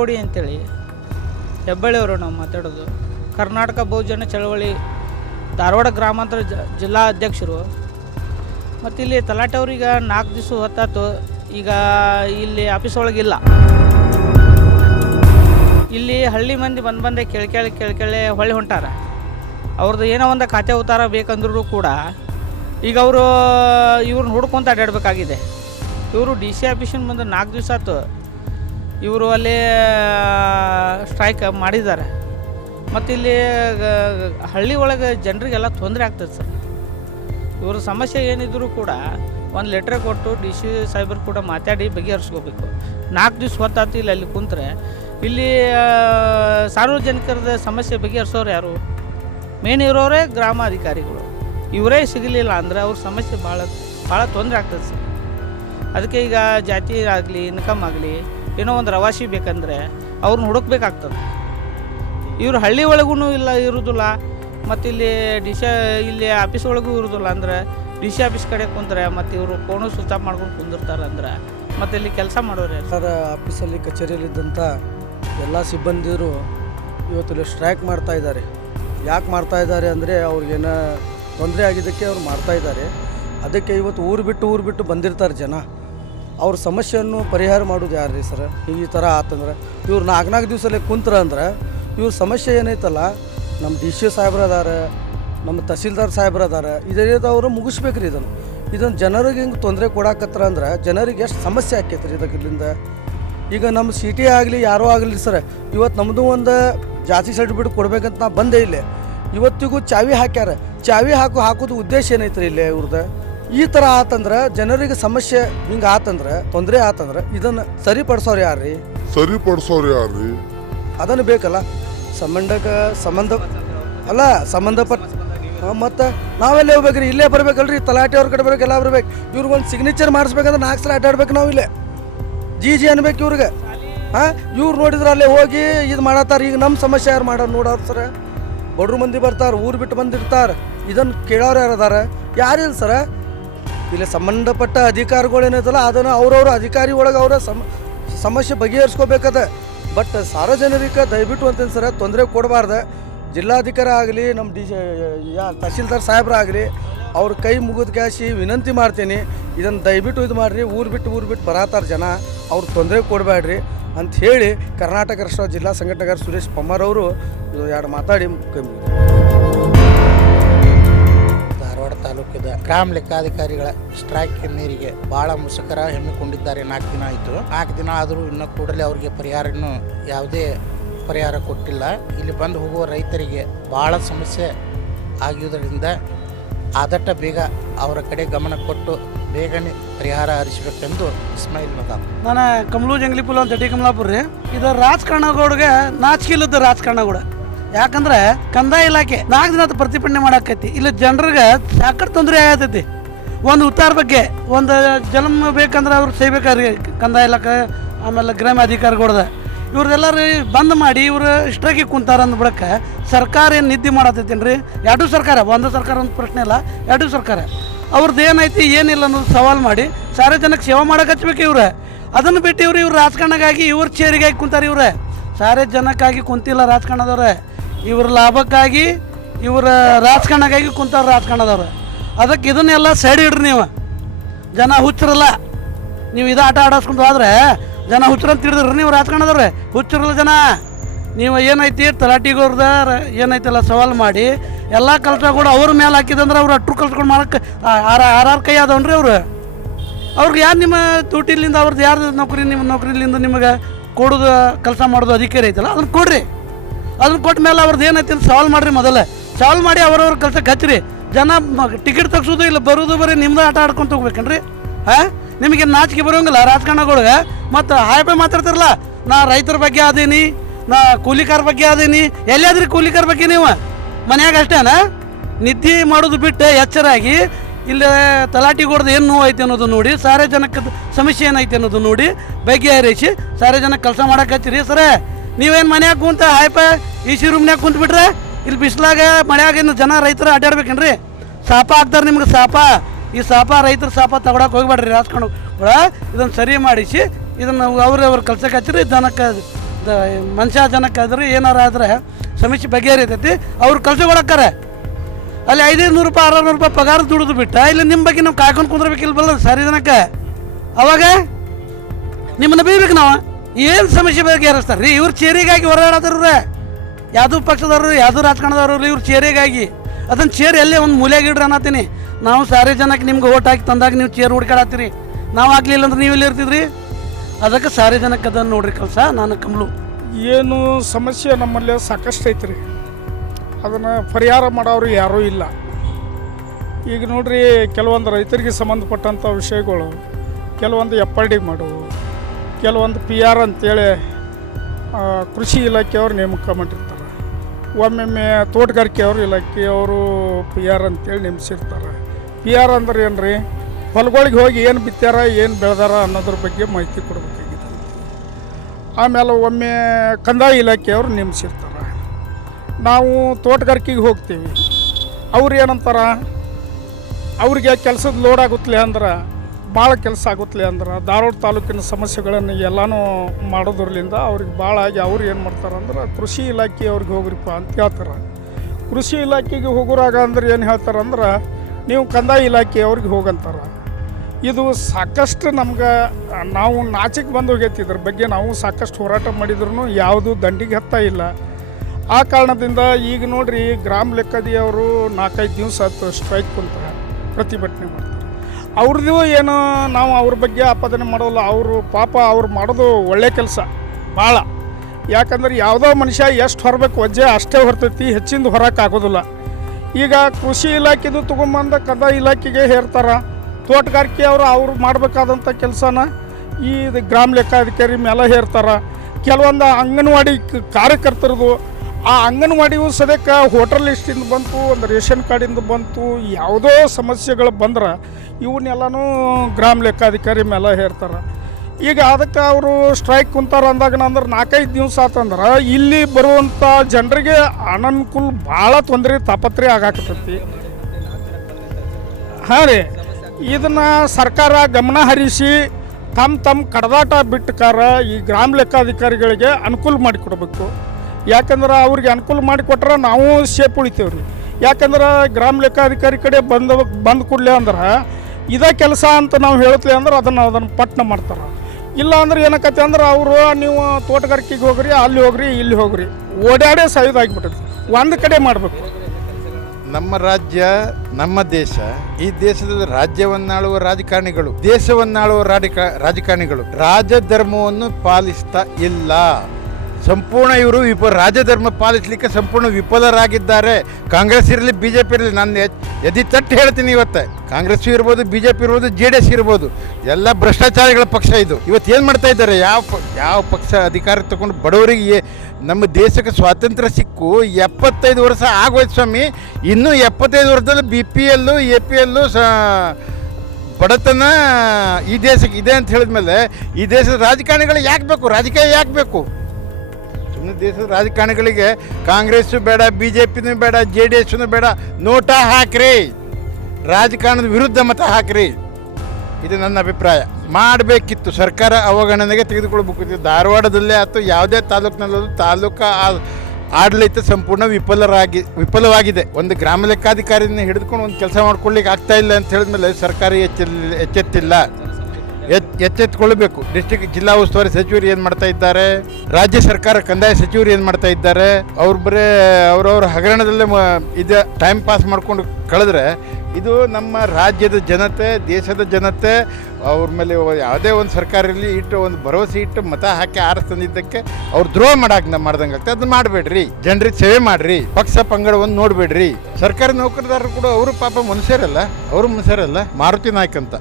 ನಾಗೇಗೌಡಿ ಅಂತೇಳಿ ಹೆಬ್ಬಳ್ಳಿಯವರು ನಾವು ಮಾತಾಡೋದು. ಕರ್ನಾಟಕ ಬಹುಜನ ಚಳವಳಿ ಧಾರವಾಡ ಗ್ರಾಮಾಂತರ ಜಿಲ್ಲಾ ಅಧ್ಯಕ್ಷರು. ಮತ್ತು ಇಲ್ಲಿ ತಲಾಟೆ ಅವ್ರೀಗ 4 ದಿವಸ ಹೊತ್ತಾತು, ಈಗ ಇಲ್ಲಿ ಆಫೀಸ್ ಒಳಗಿಲ್ಲ. ಇಲ್ಲಿ ಹಳ್ಳಿ ಮಂದಿ ಬಂದೇ ಕೇಳ್ಕೇಳಿ ಹೊಳ್ಳಿ ಹೊಂಟಾರ. ಅವ್ರದ್ದು ಏನೋ ಒಂದು ಖಾತೆ ಉತ್ತಾರ ಬೇಕಂದ್ರೂ ಕೂಡ ಈಗ ಅವರು ಇವ್ರನ್ನ ಹುಡ್ಕೊಂತ ಅಡ್ಡಾಡಬೇಕಾಗಿದೆ. ಇವರು DC ಆಫೀಸಿನ ಮುಂದೆ 4 ದಿವಸ ಆಯ್ತು ಇವರು ಅಲ್ಲಿ ಸ್ಟ್ರೈಕ್ ಮಾಡಿದ್ದಾರೆ. ಮತ್ತು ಇಲ್ಲಿ ಹಳ್ಳಿ ಒಳಗೆ ಜನರಿಗೆಲ್ಲ ತೊಂದರೆ ಆಗ್ತದೆ ಸರ್. ಇವ್ರ ಸಮಸ್ಯೆ ಏನಿದ್ರು ಕೂಡ ಒಂದು ಲೆಟ್ರ್ ಕೊಟ್ಟು DC ಸಾಹೇಬರು ಕೂಡ ಮಾತಾಡಿ ಬಗೆಹರಿಸ್ಕೋಬೇಕು. 4 ದಿವಸ ಹೊತ್ತಾತು ಇಲ್ಲಿ ಅಲ್ಲಿ ಕುಂತ್ರೆ ಇಲ್ಲಿ ಸಾರ್ವಜನಿಕರದ ಸಮಸ್ಯೆ ಬಗೆಹರಿಸೋರು ಯಾರು? ಮೇನ್ ಇರೋರೇ ಗ್ರಾಮಾಧಿಕಾರಿಗಳು. ಇವರೇ ಸಿಗಲಿಲ್ಲ ಅಂದರೆ ಅವ್ರ ಸಮಸ್ಯೆ ಭಾಳ ತೊಂದರೆ ಆಗ್ತದೆ ಸರ್. ಅದಕ್ಕೆ ಈಗ ಜಾತಿ ಆಗಲಿ ಇನ್ಕಮ್ ಆಗಲಿ ಏನೋ ಒಂದು ರವಾಸಿ ಬೇಕಂದರೆ ಅವ್ರನ್ನ ಹುಡುಕ್ಬೇಕಾಗ್ತದೆ. ಇವರು ಹಳ್ಳಿ ಒಳಗೂ ಇರೋದಿಲ್ಲ, ಮತ್ತು ಇಲ್ಲಿ ಆಫೀಸ್ ಒಳಗೂ ಇರೋದಿಲ್ಲ. ಅಂದ್ರೆ DC ಆಫೀಸ್ ಕಡೆ ಕುಂತ್ರೆ ಮತ್ತು ಇವರು ಫೋನು ಸ್ವಿಚ್ ಆಫ್ ಮಾಡ್ಕೊಂಡು ಕುಂದಿರ್ತಾರೆ. ಅಂದ್ರೆ ಮತ್ತು ಇಲ್ಲಿ ಕೆಲಸ ಮಾಡೋರು ಸರ್ ಆಫೀಸಲ್ಲಿ ಕಚೇರಿಯಲ್ಲಿದ್ದಂಥ ಎಲ್ಲ ಸಿಬ್ಬಂದಿರು ಇವತ್ತು ಸ್ಟ್ರೈಕ್ ಮಾಡ್ತಾಯಿದ್ದಾರೆ. ಯಾಕೆ ಮಾಡ್ತಾಯಿದ್ದಾರೆ ಅಂದರೆ ಅವ್ರಿಗೇನೋ ತೊಂದರೆ ಆಗಿದ್ದಕ್ಕೆ ಅವ್ರು ಮಾಡ್ತಾಯಿದ್ದಾರೆ. ಅದಕ್ಕೆ ಇವತ್ತು ಊರು ಬಿಟ್ಟು ಬಂದಿರ್ತಾರೆ ಜನ. ಅವ್ರ ಸಮಸ್ಯೆಯನ್ನು ಪರಿಹಾರ ಮಾಡೋದು ಯಾರು ರೀ ಸರ್? ಈ ಥರ ಆತಂದ್ರೆ ಇವ್ರು 4 ದಿವಸಲ್ಲೇ ಕುಂತ್ರ ಅಂದ್ರೆ ಇವ್ರ ಸಮಸ್ಯೆ ಏನೈತಲ್ಲ, ನಮ್ಮ DC ಸಾಹೇಬ್ರು ಅದಾರ, ನಮ್ಮ ತಹಸೀಲ್ದಾರ್ ಸಾಹೇಬ್ರು ಅದಾರ, ಇದರಿಂದ ಅವರು ಮುಗಿಸ್ಬೇಕ್ರಿ. ಇದನ್ನು ಜನರಿಗೆ ಹಿಂಗೆ ತೊಂದರೆ ಕೊಡಾಕತ್ರ ಅಂದ್ರೆ ಜನರಿಗೆ ಎಷ್ಟು ಸಮಸ್ಯೆ ಆಕೈತ್ರಿ ಇದರಿಂದ. ಈಗ ನಮ್ಮ ಸಿಟಿ ಆಗಲಿ ಯಾರೋ ಆಗಲಿ ಸರ್, ಇವತ್ತು ನಮ್ಮದು ಒಂದು ಜಾತಿ ಸರ್ಟಿಫಿಕೇಟ್ ಕೊಡ್ಬೇಕಂತ ನಾ ಬಂದೇ ಇಲ್ಲೇ. ಇವತ್ತಿಗೂ ಚಾವಿ ಹಾಕ್ಯಾರ. ಚಾವಿ ಹಾಕೋದು ಉದ್ದೇಶ ಏನೈತ್ರಿ ಇಲ್ಲೇ ಇವ್ರದ್ದು? ಈ ಥರ ಆತಂದ್ರೆ ಜನರಿಗೆ ಸಮಸ್ಯೆ ಹಿಂಗೆ ಆತಂದ್ರೆ ತೊಂದರೆ ಆತಂದ್ರೆ ಇದನ್ನು ಸರಿಪಡಿಸೋರು ಯಾರು ರೀ? ಅದನ್ನು ಬೇಕಲ್ಲ ಸಂಬಂಧಪಟ್ಟ ಮತ್ತು ನಾವೆಲ್ಲೇ ಹೋಗ್ಬೇಕ್ರಿ? ಇಲ್ಲೇ ಬರ್ಬೇಕಲ್ರಿ, ತಲಾಟೆ ಅವ್ರ ಕಡೆ ಬರ್ಬೇಕು, ಎಲ್ಲ ಬರ್ಬೇಕು. ಇವ್ರಿಗೊಂದು ಸಿಗ್ನೇಚರ್ ಮಾಡಿಸ್ಬೇಕಂದ್ರೆ 4 ಸಲ ಅಡ್ಡಾಡ್ಬೇಕು ನಾವು ಇಲ್ಲೇ. ಜಿ ಅನ್ಬೇಕು ಇವ್ರಿಗೆ. ಇವ್ರು ನೋಡಿದ್ರೆ ಅಲ್ಲೇ ಹೋಗಿ ಇದು ಮಾಡತ್ತಾರೆ. ಈಗ ನಮ್ಮ ಸಮಸ್ಯೆ ಯಾರು ಮಾಡೋರು ನೋಡೋರು ಸರ? ಬಡ್ರು ಮಂದಿ ಬರ್ತಾರೆ, ಊರು ಬಿಟ್ಟು ಬಂದಿರ್ತಾರೆ. ಇದನ್ನು ಕೇಳೋರು ಯಾರು ಅದಾರ? ಯಾರಿಲ್ಲ ಸರ. ಇಲ್ಲಿ ಸಂಬಂಧಪಟ್ಟ ಅಧಿಕಾರಿಗಳೇನೈತಲ್ಲ ಅದನ್ನು ಅವ್ರವ್ರ ಅಧಿಕಾರಿ ಒಳಗೆ ಅವರ ಸಮಸ್ಯೆ ಬಗೆಹರಿಸ್ಕೋಬೇಕದ. ಬಟ್ ಸಾರ್ವಜನಿಕ ದಯವಿಟ್ಟು ಅಂತೇನು ಸರ ತೊಂದರೆ ಕೊಡಬಾರ್ದು. ಜಿಲ್ಲಾಧಿಕಾರಿ ಆಗಲಿ, ನಮ್ಮ ತಹಸೀಲ್ದಾರ್ ಸಾಹೇಬ್ರಾಗಲಿ ಅವ್ರ ಕೈ ಮುಗಿದು ಕ್ಯಾಶಿ ವಿನಂತಿ ಮಾಡ್ತೀನಿ, ಇದನ್ನು ದಯವಿಟ್ಟು ಇದು ಮಾಡಿರಿ. ಊರು ಬಿಟ್ಟು ಬರತ್ತಾರ ಜನ, ಅವ್ರು ತೊಂದರೆ ಕೊಡಬೇಡ್ರಿ ಅಂತ ಹೇಳಿ ಕರ್ನಾಟಕ ರಾಷ್ಟ್ರ ಜಿಲ್ಲಾ ಸಂಘಟನೆಗಾರ ಸುರೇಶ್ ಪಮ್ಮಾರ್ ಅವರು 2 ಮಾತಾಡಿ ಧಾರವಾಡ ತಾಲೂಕಿದ ಗ್ರಾಮ ಲೆಕ್ಕಾಧಿಕಾರಿಗಳ ಸ್ಟ್ರೈಕ್ ನೀರಿಗೆ ಭಾಳ ಮುಸುಕರ ಹೆಮ್ಮಿಕೊಂಡಿದ್ದಾರೆ. 4 ದಿನ ಆಯಿತು. 4 ದಿನ ಆದರೂ ಇನ್ನೂ ಕೂಡಲೇ ಅವರಿಗೆ ಯಾವುದೇ ಪರಿಹಾರ ಕೊಟ್ಟಿಲ್ಲ. ಇಲ್ಲಿ ಬಂದು ಹೋಗುವ ರೈತರಿಗೆ ಭಾಳ ಸಮಸ್ಯೆ ಆಗಿರುವುದರಿಂದ ಆದಟ್ಟ ಬೇಗ ಅವರ ಕಡೆ ಗಮನ ಕೊಟ್ಟು ಬೇಗನೆ ಪರಿಹಾರ ಹರಿಸಬೇಕೆಂದು ಇಸ್ಮಾಯಿಲ್ ನದಾಮ್. ನಾನು ಕಮಲು ಜಂಗ್ಲಿಪುಲ್ ಅಂತ ಟಿ ಕಮಲಾಪುರ ರೀ. ಇದು ರಾಜಕಾರಣಗೌಡ್ಗೆ ನಾಚಿಕೆಲ್ಲದ ರಾಜಕಾರಣಗೌಡ. ಯಾಕಂದ್ರೆ ಕಂದಾಯ ಇಲಾಖೆ 4 ದಿನ ಪ್ರತಿಭಟನೆ ಮಾಡಾಕೈತಿ. ಇಲ್ಲಿ ಜನರಿಗೆ ಸಾಕಷ್ಟು ತೊಂದರೆ ಆಗತೈತಿ. ಒಂದು ಉತ್ತಾರ ಬಗ್ಗೆ ಒಂದು ಜನ್ಮ ಬೇಕಂದ್ರೆ ಅವ್ರು செய்ಬೇಕಾರಿ ಕಂದಾಯ ಇಲಾಖೆ, ಆಮೇಲೆ ಗ್ರಾಮ ಅಧಿಕಾರಿಗಳ್ದ ಇವ್ರದೆಲ್ಲರೂ ಬಂದ್ ಮಾಡಿ ಇವರು ಸ್ಟ್ರೈಕಿಗೆ ಕುಂತಾರ ಅಂದ ಬಳಿಕ ಸರ್ಕಾರ ಏನು ನಿದ್ದೆ ಮಾಡತ್ತೈತೇನು ರೀ? 2 ಸರ್ಕಾರ, ಒಂದು ಸರ್ಕಾರ ಒಂದು ಪ್ರಶ್ನೆ ಇಲ್ಲ, 2 ಸರ್ಕಾರ ಅವ್ರದ್ದು ಏನೈತಿ ಏನಿಲ್ಲ ಅನ್ನೋದು ಸವಾಲು ಮಾಡಿ ಸಾರ್ವಜನಿಕ ಸೇವೆ ಮಾಡಕ್ಕೆ ಹಚ್ಬೇಕು ಇವ್ರು. ಅದನ್ನು ಬಿಟ್ಟು ಇವ್ರು ರಾಜಕಾರಣಕ್ಕಾಗಿ ಇವ್ರ ಚೇರಿಗಾಗಿ ಕುಂತಾರೆ. ಇವ್ರೆ ಸಾರ್ವಜನಿಕಕ್ಕಾಗಿ ಕುಂತಿಲ್ಲ ರಾಜಕಾರಣದವ್ರೆ. ಇವ್ರ ಲಾಭಕ್ಕಾಗಿ ಇವ್ರ ರಾಜಕಾರಣಕ್ಕಾಗಿ ಕುಂತಾರ ರಾಜಕಾರಣದವ್ರು. ಅದಕ್ಕೆ ಇದನ್ನೆಲ್ಲ ಸೈಡ್ ಇಡ್ರಿ. ನೀವು ಜನ ಹುಚ್ಚರಲ್ಲ. ನೀವು ಇದು ಆಟ ಆಡಿಸ್ಕೊಂಡು ಹೋದ್ರೆ ಜನ ಹುಚ್ಚರಂತ ತಿಳಿದ್ರಿ. ನೀವು ರಾಜಕಾರಣದವ್ರೆ ಹುಚ್ಚರಲ್ಲ ಜನ. ನೀವು ಏನೈತಿ ತಲಾಟಿಗೋರ್ದ ಏನೈತಲ್ಲ ಸವಾಲು ಮಾಡಿ ಎಲ್ಲ ಕೆಲಸ ಕೂಡ ಅವ್ರ ಮೇಲೆ ಹಾಕಿದಂದ್ರೆ ಅವ್ರು ಅಟ್ರು ಕಲ್ಸ್ಕೊಂಡು ಮಾಡಕ್ಕೆ ಆರ್ ಕೈ ಆದವನ್ರಿ ಅವ್ರಿಗೆ ಯಾರು ನಿಮ್ಮ ಡ್ಯೂಟಿಲಿಂದ ಅವ್ರದ್ದು ಯಾರು ನಿಮ್ಮ ನೌಕರಿಲಿಂದ ನಿಮಗೆ ಕೊಡೋದು ಕೆಲಸ ಮಾಡೋದು ಅಧಿಕಾರಿ ಐತಲ್ಲ ಅದನ್ನು ಕೊಡ್ರಿ. ಅದನ್ನು ಕೊಟ್ಟ ಮೇಲೆ ಅವ್ರದ್ದು ಏನೈತಿ ಅಂತ ಸವಾಲು ಮಾಡಿರಿ. ಮೊದಲೇ ಸವಾಲು ಮಾಡಿ ಅವ್ರವ್ರ ಕೆಲಸಕ್ಕೆ ಹಚ್ಚಿರಿ. ಜನ ಟಿಕೆಟ್ ತೆಗ್ಸೋದು ಇಲ್ಲ ಬರೋದು ಬರೀ ನಿಮ್ದು ಆಟ ಆಡ್ಕೊಂತ ಹೋಗ್ಬೇಕನ್ರಿ? ನಿಮಗೆ ನಾಚಿಕೆ ಬರೋಂಗಿಲ್ಲ ರಾಜಕಾರಣಗಳಿಗೆ. ಮತ್ತು ಹಾಯಪೈ ಮಾತಾಡ್ತಾರಲ್ಲ, ನಾ ರೈತರ ಬಗ್ಗೆ ಆದೀನಿ, ನಾ ಕೂಲಿಕಾರ ಬಗ್ಗೆ ಆದೀನಿ. ಎಲ್ಲಾದ್ರಿ ಕೂಲಿಕಾರ ಬಗ್ಗೆ ನೀವು ಮನ್ಯಾಗ ಅಷ್ಟೇನ ನಿದ್ದೆ ಮಾಡೋದು ಬಿಟ್ಟು ಎಚ್ಚರಾಗಿ ಇಲ್ಲಿ ತಲಾಟಿಗೋಡ್ದು ಏನು ನೋವು ಐತೆ ಅನ್ನೋದು ನೋಡಿ, ಸಾರ್ವಜನಿಕದ ಸಮಸ್ಯೆ ಏನೈತೆ ಅನ್ನೋದು ನೋಡಿ ಬಗೆಹರಿಸಿ ಸಾರ್ವಜನಿಕ ಕೆಲಸ ಮಾಡಕ್ಕೆ ಹಚ್ಚಿರಿ ಸರ. ನೀವೇನು ಮನ್ಯಾಗ ಕುಂತ ಹಾಯ್ಪ AC ರೂಮ್ನ್ಯಾಗ ಕುಂತ ಬಿಟ್ರೆ ಇಲ್ಲಿ ಬಿಸಿಲಾಗ ಮನ್ಯಾಗ ಇನ್ನು ಜನ ರೈತರು ಅಡ್ಡಾಡ್ಬೇಕೇನ್ರಿ? ಸಾಪ ಹಾಕ್ತಾರೆ ನಿಮ್ಗೆ ಸಾಪ. ಈ ಸಾಪ ರೈತರ ಸಾಪ ತಗೊಳಕ್ಕೆ ಹೋಗ್ಬೇಡ್ರಿ ರಾಜಕಾರಣ. ಇದನ್ನು ಸರಿ ಮಾಡಿಸಿ ಇದನ್ನು ಅವ್ರ ಕೆಲಸಕ್ಕೆ ಹಚ್ಚಿರಿ, ಜನಕ್ಕೆ ಮನುಷ್ಯ ಜನಕ್ಕಾದ್ರೆ ಏನಾರ ಆದರೆ ಸಮಸ್ಯೆ ಬಗೆಹರಿತೈತಿ. ಅವ್ರು ಕಲ್ಸಗೊಳಕ್ಕಾರ ಅಲ್ಲಿ 500 ರೂಪಾಯಿ 600 ರೂಪಾಯಿ ಪಗಾರ ದುಡಿದು ಬಿಟ್ಟ ಇಲ್ಲಿ ನಿಮ್ಮ ಬಗ್ಗೆ ನಾವು ಕಾಯ್ಕೊಂಡು ಕುಂದ್ರಬೇಕಿಲ್ಲ ಬಲ್ಲ ಸರಿ ಜನಕ್ಕೆ. ಅವಾಗ ನಿಮ್ಮನ್ನ ಬೈಬೇಕು ನಾವು. ಏನು ಸಮಸ್ಯೆ ಬಗೆಹರಿಸ್ತಾರೆ ರೀ ಇವ್ರು ಚೇರಿಗಾಗಿ ಹೊರಡಾದ್ರವ್ರೆ. ಯಾವುದೂ ಪಕ್ಷದವ್ರು ಯಾವುದೂ ರಾಜಕಾರಣದವ್ರು ಇವ್ರು ಚೇರಿಗಾಗಿ ಅದನ್ನು ಚೇರ್ ಎಲ್ಲೇ ಒಂದು ಮೂಲೆಯಾಗಿ ಇಡ್ರಿ ಅನ್ನತ್ತೀನಿ. ನಾವು ಸಾರಿ ಜನಕ್ಕೆ ನಿಮ್ಗೆ ಓಟ್ ಹಾಕಿ ತಂದಾಗ ನೀವು ಚೇರ್ ಹುಡ್ಕಾಡತ್ತೀರಿ, ನಾವು ಹಾಕ್ಲಿಲ್ಲ ಅಂದ್ರೆ ನೀವೆಲ್ಲಿ ಇರ್ತಿದ್ರಿ? ಅದಕ್ಕೆ ಸಾರಿ ಜನಕ್ಕೆ ಅದನ್ನು ನೋಡ್ರಿ ಕೆಲಸ. ನಾನು ಕಮಲು. ಏನು ಸಮಸ್ಯೆ ನಮ್ಮಲ್ಲಿ ಸಾಕಷ್ಟು ಐತ್ರಿ, ಅದನ್ನು ಪರಿಹಾರ ಮಾಡೋರು ಯಾರೂ ಇಲ್ಲ. ಈಗ ನೋಡ್ರಿ ಕೆಲವೊಂದು ರೈತರಿಗೆ ಸಂಬಂಧಪಟ್ಟಂಥ ವಿಷಯಗಳು ಕೆಲವೊಂದು FRD ಮಾಡೋವು, ಕೆಲವೊಂದು PR ಅಂತೇಳಿ ಕೃಷಿ ಇಲಾಖೆಯವ್ರು ನೇಮಕ ಮಾಡಿರ್ತಾರೆ. ಒಮ್ಮೊಮ್ಮೆ ತೋಟಗಾರಿಕೆಯವ್ರು ಇಲಾಖೆಯವರು PR ಅಂತೇಳಿ ನೇಮಿಸಿರ್ತಾರೆ. PR ಅಂದ್ರೆ ಏನು ರೀ, ಹೊಲಗಳಿಗೆ ಹೋಗಿ ಏನು ಬಿತ್ತಾರ ಏನು ಬೆಳೆದಾರ ಅನ್ನೋದ್ರ ಬಗ್ಗೆ ಮಾಹಿತಿ ಕೊಡಬೇಕಾಗಿದೆ. ಆಮೇಲೆ ಒಮ್ಮೆ ಕಂದಾಯ ಇಲಾಖೆಯವರು ನೇಮಿಸಿರ್ತಾರೆ. ನಾವು ತೋಟಗಾರಿಕೆಗೆ ಹೋಗ್ತೀವಿ, ಅವ್ರು ಏನಂತಾರೆ, ಅವ್ರಿಗೆ ಕೆಲಸದ ಲೋಡ್ ಆಗುತ್ತಲೆ ಅಂದ್ರೆ ಭಾಳ ಕೆಲಸ ಆಗುತ್ತಲೆ ಅಂದ್ರೆ ಧಾರವಾಡ ತಾಲೂಕಿನ ಸಮಸ್ಯೆಗಳನ್ನು ಎಲ್ಲನೂ ಮಾಡೋದ್ರಲ್ಲಿಂದ ಅವ್ರಿಗೆ ಭಾಳ ಆಗಿ ಅವ್ರು ಏನು ಮಾಡ್ತಾರೆ ಅಂದ್ರೆ ಕೃಷಿ ಇಲಾಖೆ ಅವ್ರಿಗೆ ಹೋಗ್ರಿಪ್ಪ ಅಂತ ಹೇಳ್ತಾರೆ. ಕೃಷಿ ಇಲಾಖೆಗೆ ಹೋಗೋರಾಗ ಅಂದ್ರೆ ಏನು ಹೇಳ್ತಾರೆ ಅಂದ್ರೆ ನೀವು ಕಂದಾಯ ಇಲಾಖೆ ಅವ್ರಿಗೆ ಹೋಗಂತಾರೆ. ಇದು ಸಾಕಷ್ಟು ನಮ್ಗೆ ನಾವು ನಾಚಿಕೆ ಬಂದು ಹೋಗೈತಿ. ಇದ್ರ ಬಗ್ಗೆ ನಾವು ಸಾಕಷ್ಟು ಹೋರಾಟ ಮಾಡಿದ್ರು ಯಾವುದೂ ದಂಡಿಗೆ ಹತ್ತಾ ಇಲ್ಲ. ಆ ಕಾರಣದಿಂದ ಈಗ ನೋಡ್ರಿ ಗ್ರಾಮ ಲೆಕ್ಕಾಧಿಯವರು 4-5 ದಿವಸ ಆಯ್ತು ಸ್ಟ್ರೈಕ್ ಕುಂತಾರೆ, ಪ್ರತಿಭಟನೆ ಮಾಡ್ತಾರೆ. ಅವ್ರದ್ದು ಏನು ನಾವು ಅವ್ರ ಬಗ್ಗೆ ಆಪಾದನೆ ಮಾಡೋಲ್ಲ. ಅವರು ಪಾಪ ಅವ್ರು ಮಾಡೋದು ಒಳ್ಳೆ ಕೆಲಸ ಭಾಳ. ಯಾಕಂದ್ರೆ ಯಾವುದೋ ಮನುಷ್ಯ ಎಷ್ಟು ಹೊರಬೇಕು ವಜ್ಜೆ ಅಷ್ಟೇ ಹೊರ್ತೈತಿ, ಹೆಚ್ಚಿಂದ ಹೊರಕ್ಕೆ ಆಗೋದಿಲ್ಲ. ಈಗ ಕೃಷಿ ಇಲಾಖೆದು ತೊಗೊಂಬಂದ ಕಂದಾಯ ಇಲಾಖೆಗೆ ಹೇರ್ತಾರೆ. ತೋಟಗಾರಿಕೆ ಅವ್ರು ಮಾಡಬೇಕಾದಂಥ ಕೆಲಸನ ಈ ಗ್ರಾಮ ಲೆಕ್ಕಾಧಿಕಾರಿ ಮೇಲೆ ಹೇರ್ತಾರೆ. ಕೆಲವೊಂದು ಅಂಗನವಾಡಿ ಕಾರ್ಯಕರ್ತರದು ಆ ಅಂಗನವಾಡಿಯು ಸದ್ಯಕ್ಕೆ ಹೋಟೆಲ್ ಲಿಸ್ಟಿಂದ ಬಂತು, ಒಂದು ರೇಷನ್ ಕಾರ್ಡಿಂದ ಬಂತು, ಯಾವುದೋ ಸಮಸ್ಯೆಗಳು ಬಂದ್ರೆ ಇವನ್ನೆಲ್ಲನೂ ಗ್ರಾಮ ಲೆಕ್ಕಾಧಿಕಾರಿ ಮೇಲೆ ಹೇರ್ತಾರೆ. ಈಗ ಅದಕ್ಕೆ ಅವರು ಸ್ಟ್ರೈಕ್ ಕುಂತಾರ ಅಂದಾಗ ಅಂದ್ರೆ 4-5 ದಿವಸ ಆತಂದ್ರೆ ಇಲ್ಲಿ ಬರುವಂಥ ಜನರಿಗೆ ಅನನುಕೂಲ ಭಾಳ ತೊಂದರೆ ತಾಪತ್ರೆ ಆಗಾಕತ್ತೈತಿ. ಹಾಂ ರೀ, ಇದನ್ನು ಸರ್ಕಾರ ಗಮನ ಹರಿಸಿ ತಮ್ಮ ಕಡದಾಟ ಬಿಟ್ಟಕಾರ ಈ ಗ್ರಾಮ ಲೆಕ್ಕಾಧಿಕಾರಿಗಳಿಗೆ ಅನುಕೂಲ ಮಾಡಿಕೊಡ್ಬೇಕು. ಯಾಕಂದ್ರೆ ಅವ್ರಿಗೆ ಅನುಕೂಲ ಮಾಡಿಕೊಟ್ರೆ ನಾವು ಸೇಫ್ ಉಳಿತೇವೆ ರೀ. ಯಾಕಂದ್ರೆ ಗ್ರಾಮ ಲೆಕ್ಕಾಧಿಕಾರಿ ಕಡೆ ಬಂದು ಕೊಡಲಿ ಅಂದ್ರೆ ಇದೇ ಕೆಲಸ ಅಂತ ನಾವು ಹೇಳ್ತೀವಿ ಅಂದ್ರೆ ಅದನ್ನು ಪಟ್ನ ಮಾಡ್ತಾರೆ. ಇಲ್ಲ ಅಂದ್ರೆ ಏನಕ್ಕತ್ತೆ ಅಂದ್ರೆ ಅವರು ನೀವು ತೋಟಗಾರಿಕೆಗೆ ಹೋಗ್ರಿ, ಅಲ್ಲಿ ಹೋಗ್ರಿ, ಇಲ್ಲಿ ಹೋಗ್ರಿ, ಓಡಾಡೇ ಸಾಯೋದಾಗಿಬಿಟ್ಟೈತಿ. ಒಂದು ಕಡೆ ಮಾಡಬೇಕು. ನಮ್ಮ ರಾಜ್ಯ ನಮ್ಮ ದೇಶ, ಈ ದೇಶದ ರಾಜ್ಯವನ್ನಾಳುವ ರಾಜಕಾರಣಿಗಳು, ದೇಶವನ್ನಾಳುವ ರಾಜಕಾರಣಿಗಳು ರಾಜಧರ್ಮವನ್ನು ಪಾಲಿಸ್ತಾ ಇಲ್ಲ. ಸಂಪೂರ್ಣ ಇವರು ರಾಜಧರ್ಮ ಪಾಲಿಸಲಿಕ್ಕೆ ಸಂಪೂರ್ಣ ವಿಫಲರಾಗಿದ್ದಾರೆ. ಕಾಂಗ್ರೆಸ್ ಇರಲಿ BJP ಇರಲಿ, ನಾನು ಎದಿ ತಟ್ಟು ಹೇಳ್ತೀನಿ. ಇವತ್ತು ಕಾಂಗ್ರೆಸ್ ಇರ್ಬೋದು, BJP ಇರ್ಬೋದು, JDS ಇರ್ಬೋದು, ಎಲ್ಲ ಭ್ರಷ್ಟಾಚಾರಿಗಳ ಪಕ್ಷ ಇದು. ಇವತ್ತು ಏನು ಮಾಡ್ತಾ ಇದ್ದಾರೆ? ಯಾವ ಪಕ್ಷ ಅಧಿಕಾರ ತಗೊಂಡು ಬಡವರಿಗೆ ನಮ್ಮ ದೇಶಕ್ಕೆ ಸ್ವಾತಂತ್ರ್ಯ ಸಿಕ್ಕು 75 ವರ್ಷ ಆಗೋಯ್ತು ಸ್ವಾಮಿ. ಇನ್ನೂ 75 ವರ್ಷದಲ್ಲಿ BPL APL ಬಡತನ ಈ ದೇಶಕ್ಕೆ ಇದೆ ಅಂತ ಹೇಳಿದ್ಮೇಲೆ ಈ ದೇಶದ ರಾಜಕಾರಣಿಗಳು ಯಾಕೆ ಬೇಕು? ರಾಜಕೀಯ ಯಾಕೆ ಬೇಕು? ಸುಮ್ಮನೆ ದೇಶದ ರಾಜಕಾರಣಿಗಳಿಗೆ ಕಾಂಗ್ರೆಸ್ಸು ಬೇಡ, BJPನೂ ಬೇಡ, JDSನೂ ಬೇಡ, ನೋಟ ಹಾಕ್ರಿ, ರಾಜಕಾರಣದ ವಿರುದ್ಧ ಮತ ಹಾಕ್ರಿ. ಇದು ನನ್ನ ಅಭಿಪ್ರಾಯ. ಮಾಡಬೇಕಿತ್ತು, ಸರ್ಕಾರ ಅವಗಣನೆಗೆ ತೆಗೆದುಕೊಳ್ಬೇಕಿತ್ತು. ಧಾರವಾಡದಲ್ಲೇ ಅಥವಾ ಯಾವುದೇ ತಾಲೂಕಿನಲ್ಲೂ ತಾಲೂಕು ಆಡಳಿತ ಸಂಪೂರ್ಣ ವಿಫಲವಾಗಿದೆ. ಒಂದು ಗ್ರಾಮ ಲೆಕ್ಕಾಧಿಕಾರಿನ ಹಿಡಿದುಕೊಂಡು ಒಂದು ಕೆಲಸ ಮಾಡ್ಕೊಳ್ಳಿಕ್ಕೆ ಆಗ್ತಾ ಇಲ್ಲ ಅಂತ ಹೇಳಿದ್ಮೇಲೆ ಸರ್ಕಾರ ಎಚ್ಚೆತ್ತಿಲ್ಲ. ಎಚ್ಚೆತ್ತುಕೊಳ್ಬೇಕು. ಜಿಲ್ಲಾ ಉಸ್ತುವಾರಿ ಸಚಿವರು ಏನು ಮಾಡ್ತಾ ಇದ್ದಾರೆ, ರಾಜ್ಯ ಸರ್ಕಾರ ಕಂದಾಯ ಸಚಿವರು ಏನು ಮಾಡ್ತಾ ಇದ್ದಾರೆ, ಅವ್ರು ಬರೀ ಅವ್ರವ್ರ ಹಗರಣದಲ್ಲೇ ಇದು ಟೈಮ್ ಪಾಸ್ ಮಾಡ್ಕೊಂಡು ಕಳೆದ್ರೆ ಇದು ನಮ್ಮ ರಾಜ್ಯದ ಜನತೆ, ದೇಶದ ಜನತೆ ಅವ್ರ ಮೇಲೆ ಯಾವುದೇ ಒಂದು ಸರ್ಕಾರ ಇರಲಿ ಒಂದು ಭರವಸೆ ಇಟ್ಟು ಮತ ಹಾಕಿ ಆರಿಸ್ತಂದಿದ್ದಕ್ಕೆ ಅವ್ರು ದ್ರೋಹ ಮಾಡ್ದಂಗೆ ಆಗ್ತದೆ. ಅದನ್ನ ಮಾಡಬೇಡ್ರಿ. ಜನರಿಗೆ ಸೇವೆ ಮಾಡಿರಿ, ಪಕ್ಷ ಪಂಗಡವನ್ನು ನೋಡಬೇಡ್ರಿ. ಸರ್ಕಾರಿ ನೌಕರದಾರರು ಕೂಡ ಅವರು ಪಾಪ ಮನುಷ್ಯರಲ್ಲ, ಅವರು ಮನುಷ್ಯರಲ್ಲ. ಮಾರುತಿ ನಾಯ್ಕ ಅಂತ